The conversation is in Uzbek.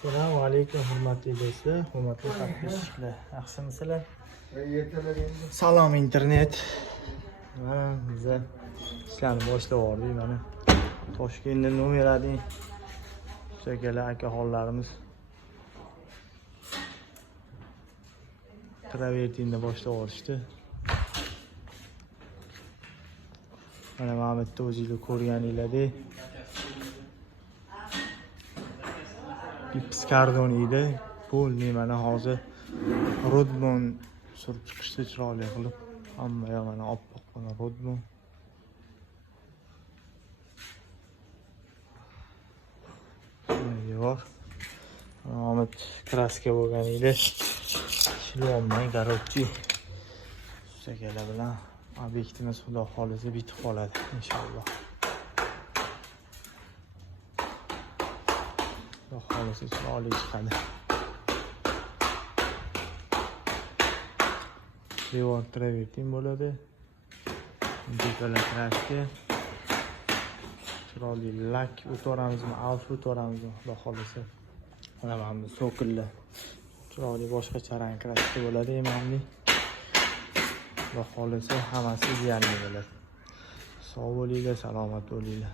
Assalomu alaykum hurmatli do'stlar, hurmatli podpisчиклар. Yaxshimisizlar? Salom internet. Mana biz ishlarni boshlab yubordik. Mana Toshkentda nomerading shakalar akaxonlarimiz travertinda boshlab yuborishdi. Mana bu yerda o'zingizlar ko'rganinglardek gips kardon edi. Polni mana hozir rodmon surib chiqishdi chiroyli qilib. Hamma yoq mana oppoq mana rodmon. Devor. Omad kraska bo'lganinglar shilolmay garovchi. Shakalar bilan obyektimiz xudo xolisa bitib qoladi inshaalloh. Xudo xolisa chiroyli chiqadi. Devor travertin bo'ladi. Dekalar kraska. Chiroyli lak o'toramizmi, alf o'toramizmi xudo xolisa. Mana bu so'killar. Chiroyli boshqacha rang kraska bo'ladi emanli. Xudo xolisa hammasi ideal bo'ladi. Sog' bo'linglar, salomat bo'linglar.